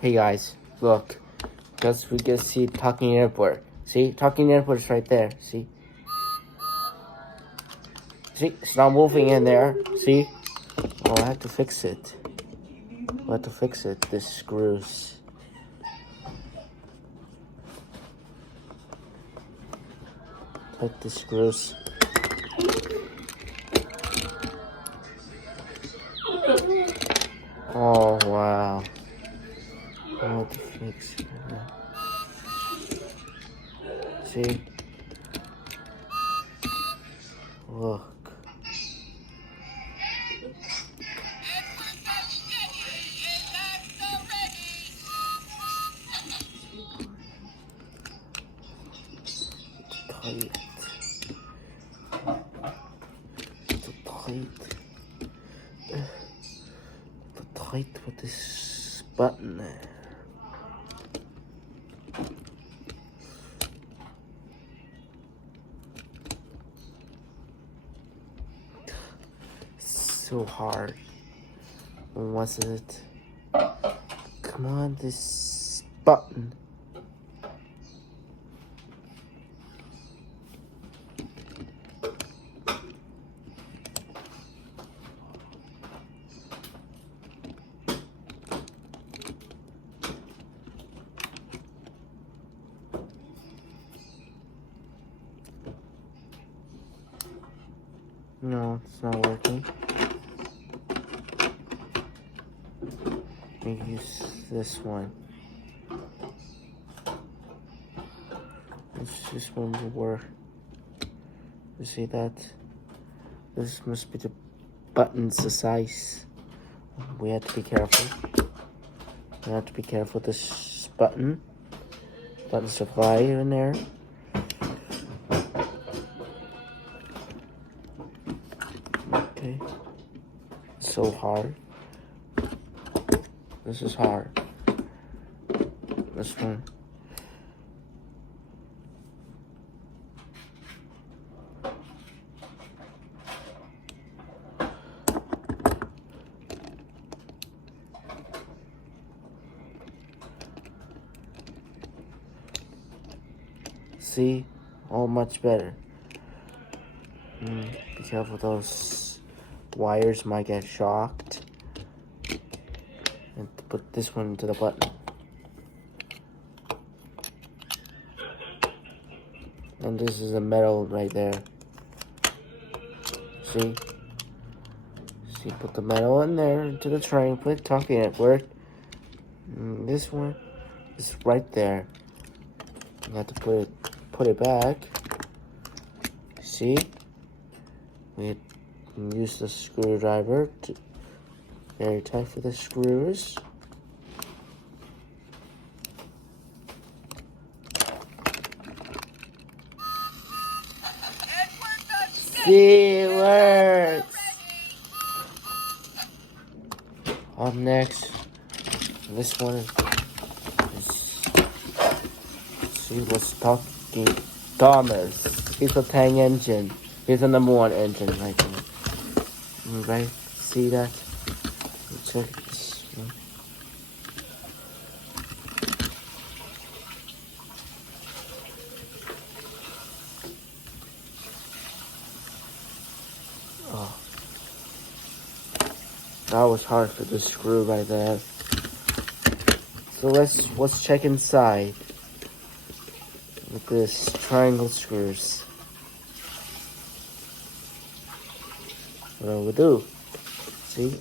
Hey guys, look. Just we can see Talking Airport. See? Talking Airport is right there. See? See? It's not moving in there. See? Oh, I have to fix it. I have to fix it. This screws. Like the screws. Oh wow. I have to fix it. See? Look. Tight. It's tight. Tight with this button there. So hard. What's it? Come on, this button. No, it's not working. Let me use this one. This one will work. You see that? This must be the button's size. We have to be careful. We have to be careful. This button. Button supply in there. Okay. So hard. This is hard. This one. See? All much better. Be careful, those wires might get shocked. And put this one into the button. And this is the metal right there. See? See, put the metal in there into the triangle. Put Talking Airport. This one is right there. You have to put it back. See? We use the screwdriver to very tight for the screws. See, it works. Up next, this one is see what's talking. Thomas. He's a Tang engine. He's the number one engine right there. Right? See that? Check this one. Oh. That was hard for the screw right there. So let's check inside with this triangle screws. What do we do? See?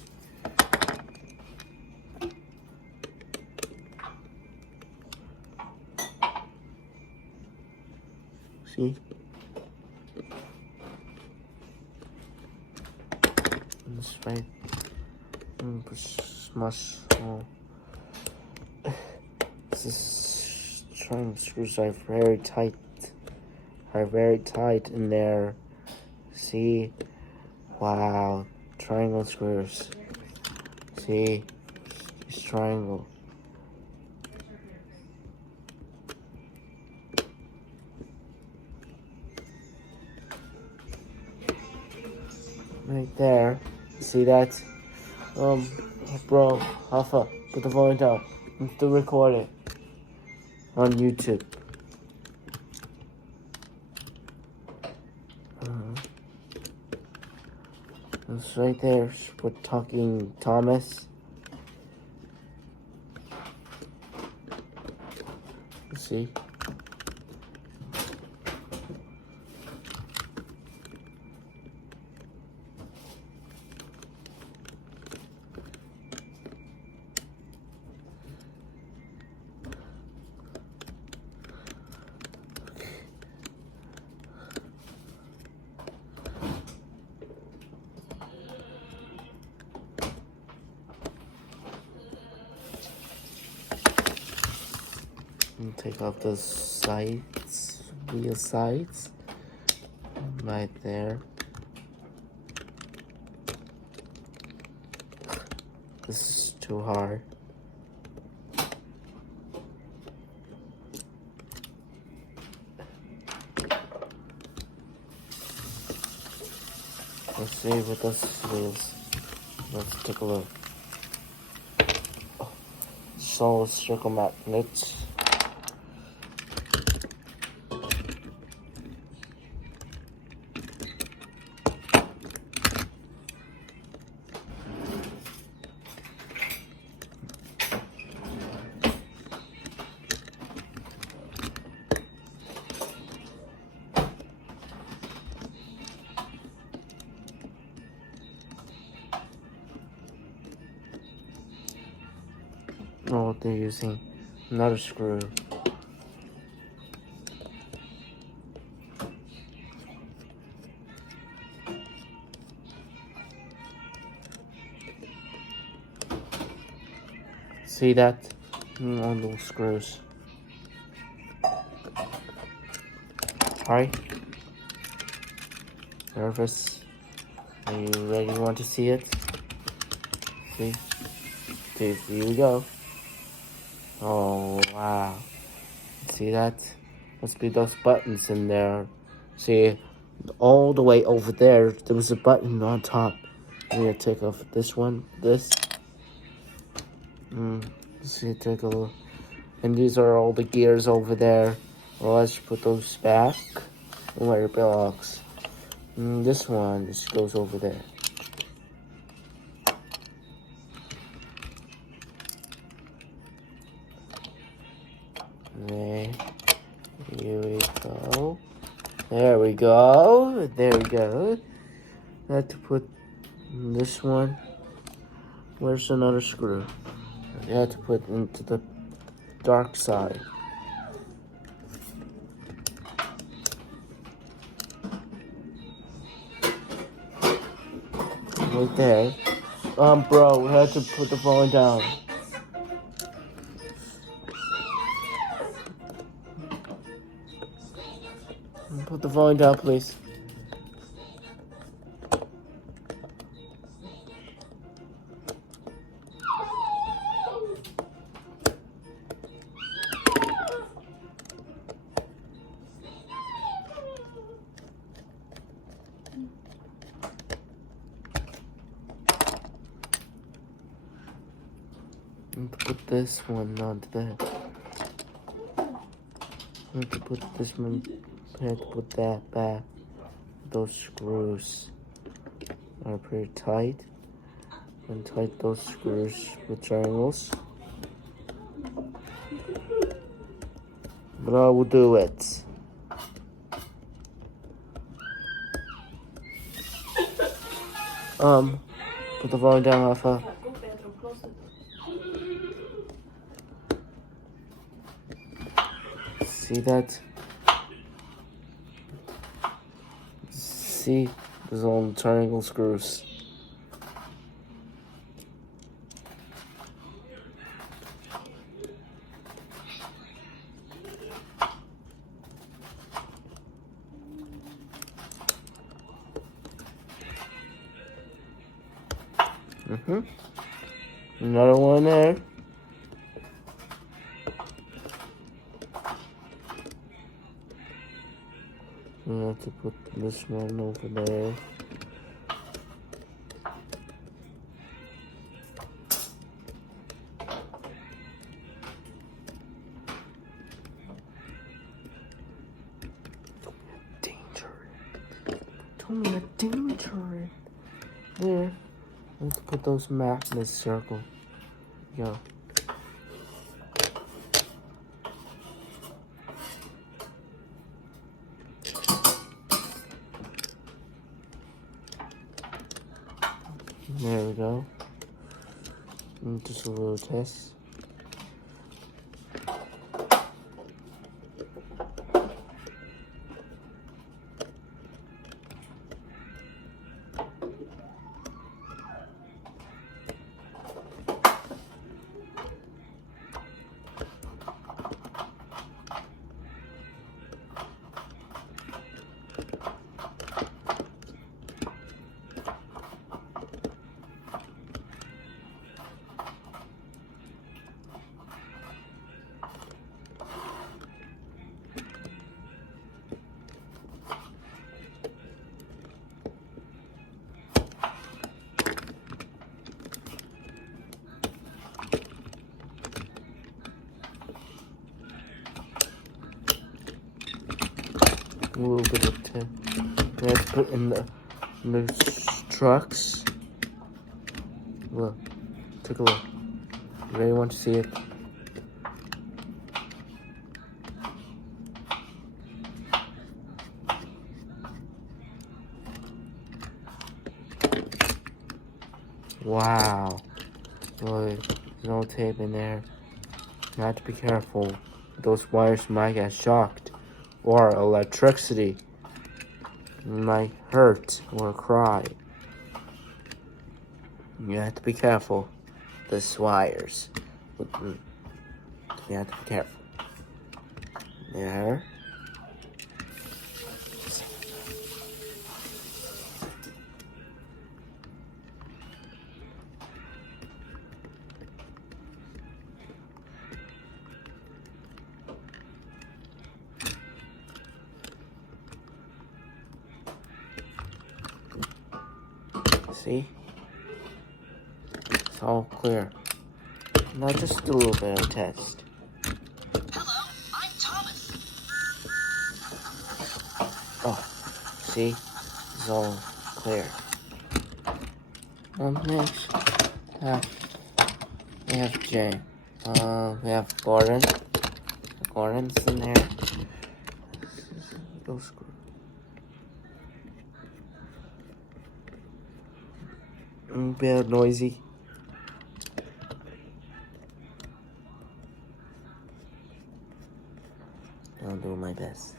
See? This right. This triangle screws are very tight. Are very tight in there. See? Wow. Triangle screws. See? It's triangle. Right there. See that? Bro, Alpha, put the volume down. I'm still recording on YouTube. It's right there. We're talking Thomas. See? And take off the sides, wheel sides, right there. This is too hard. Let's see what this wheels. Let's take a look. Oh, so circle magnets. Oh, they're using another screw. See that? On those screws. Alright. Nervous? Are you ready? You want to see it? See? Okay, here we go. Oh, wow. See that? Must be those buttons in there. See, all the way over there, there was a button on top. I'm gonna take off this one, this. See, take a look. And these are all the gears over there. Well, let's put those back and where it belongs. This one just goes over there. There. Here we go. There we go. There we go. I have to put this one. Where's another screw? I have to put into the dark side. Right there. Bro, we had to put the phone down. Put the phone down, please. And put this one onto that. I have to put this one. I have to put that back. Those screws are pretty tight. And tight those screws with triangles. But I will do it. Put the volume down, Alpha. See that? See? There's all triangle screws. Another one there. I have to put this one over there. only a dino turret. There. Let's put those maps in this circle. Yo. There we go. And just a little test. A little bit of tip. Let's put in the trucks. Look, take a look. You really want to see it? Wow. Look, no tape in there. You have to be careful. Those wires might get shocked. Or electricity. You might hurt or cry. You have to be careful. These wires. You have to be careful. There. See? It's all clear. Now just do a little bit of test. Hello, I'm Thomas. Oh, see? It's all clear. Next, we have Jay. We have Gordon. Gordon's in there. Go screw. A bit noisy. I'll do my best.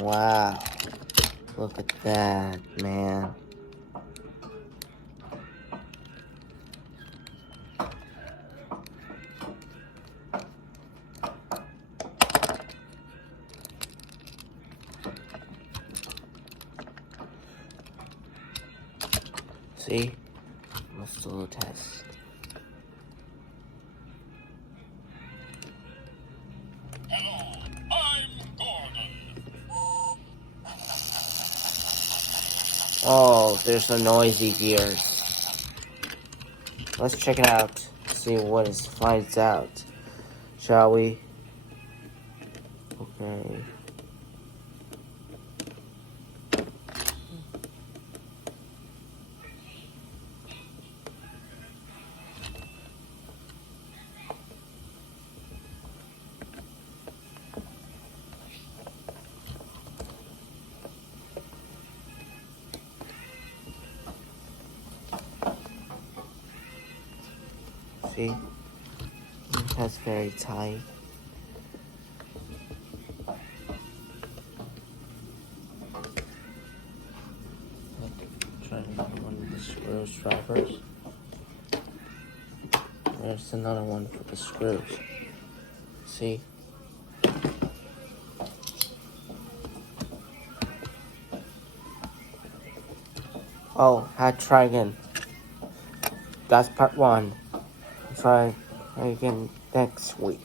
Wow. Look at that, man. See? Let's do a test. Hello, I'm Gordon. Oh, there's some noisy gears. Let's check it out. See what it finds out. Shall we? Okay. See? That's very tight. Try one of the screwdrivers. There's another one for the screws. See? Oh, I try again. That's part one. Try again next week.